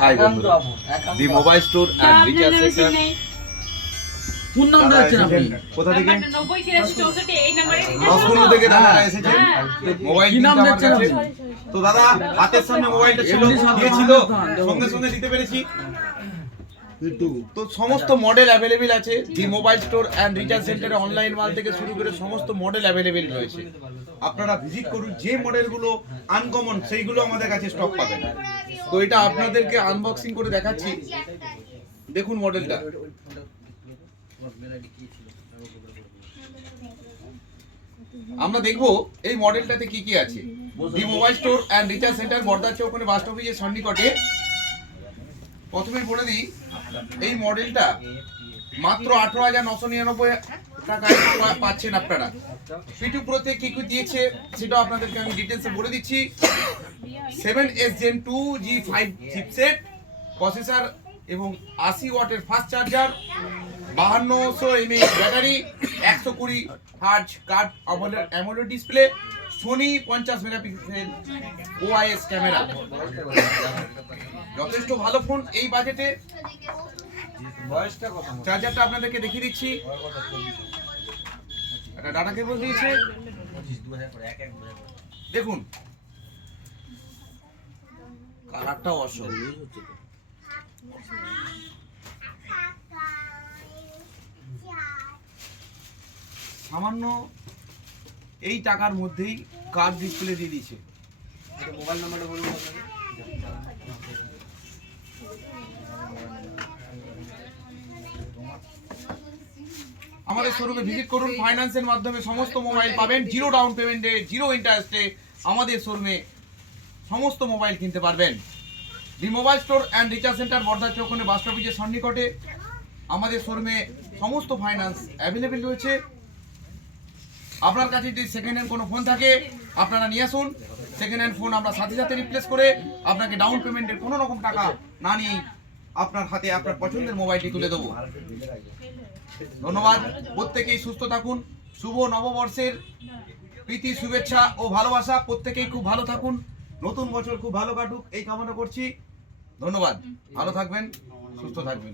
High বন্ধুরা, the mobile store and recharge centre. কোন number আছেন আপনি? কোথা থেকে? 90 এই নম্বরে নসকুন্নু থেকে দাদা এসেছেন। মোবাইল কি নাম কিনতে আমার দেখছেন কাছে। আপনি? তো দাদা হাতের সামনে মোবাইলটা ছিল, দিয়েছিল, সঙ্গে সঙ্গে দিতে পেরেছি। তো সমস্ত মডেল অ্যাভেলেবেল আছে। The mobile store and recharge সেন্টারে অনলাইন মাল থেকে শুরু করে সমস্ত মডেল অ্যাভেলেবেল রয়েছে। আপনারা ভিজিট করুন, যে মডেলগুলো আনকমন সেইগুলো আমাদের কাছে স্টক পাবেন। তো এটা আপনাদেরকে আনবক্সিং করে দেখাচ্ছি। দেখুন মডেলটা। আমরা দেখবো এই মডেলটাতে কি কি আছে। The mobile store and recharge centre, বর্দার চৌকনে বাস অফিসের সন্নিকটে। প্রথমেই বলে দিই, এই মডেলটা মাত্র 18,999 টাকায় পাচ্ছেন আপনারা। পিটু প্রোতে কি কি দিয়েছে সেটা আপনাদেরকে আমি ডিটেলসে বলে দিচ্ছি। 7S Gen 2G5 chipset, processor এবং 80 ওয়াটের fast charger, 5200 mAh battery, 120 hertz curve AMOLED display, Sony 50 megapixel OIS camera. যথেষ্ট ভালো ফোন এই বাজেটে। চার্জারটা আপনাদেরকে দেখিয়ে দিচ্ছি। একটা ডাটা কেবল দিয়েছে, দেখুন কালারটা অসাধারণ। সামান্য এই টাকার মধ্যেই কার্ভ ডিসপ্লে দিয়ে দিয়েছে। মোবাইল নাম্বারটা বলুন। আমাদের শোরুমে ভিজিট করুন। ফাইন্যান্সের মাধ্যমে সমস্ত মোবাইল পাবেন, জিরো ডাউন পেমেন্টে, জিরো ইন্টারেস্টে আমাদের শোরুমে সমস্ত মোবাইল কিনতে পারবেন। The mobile store and recharge centre, বর্দার চৌকনে বাস অফিসের সন্নিকটে। আমাদের শোরুমে সমস্ত ফাইন্যান্স অ্যাভেলেবেল রয়েছে। আপনার কাছে যদি সেকেন্ড হ্যান্ড কোনো ফোন থাকে আপনারা নিয়ে আসুন। সেকেন্ড হ্যান্ড ফোন আমরা সাথে সাথে রিপ্লেস করে আপনাকে ডাউন পেমেন্টের কোনো রকম টাকা না নিয়ে আপনার হাতে আপনার পছন্দের মোবাইলটি তুলে দেবো। ধন্যবাদ। প্রত্যেকেই সুস্থ থাকুন। শুভ নববর্ষের প্রীতি, শুভেচ্ছা ও ভালোবাসা। প্রত্যেকেই খুব ভালো থাকুন, নতুন বছর খুব ভালো কাটুক এই কামনা করছি। ধন্যবাদ। ভালো থাকবেন, সুস্থ থাকবেন।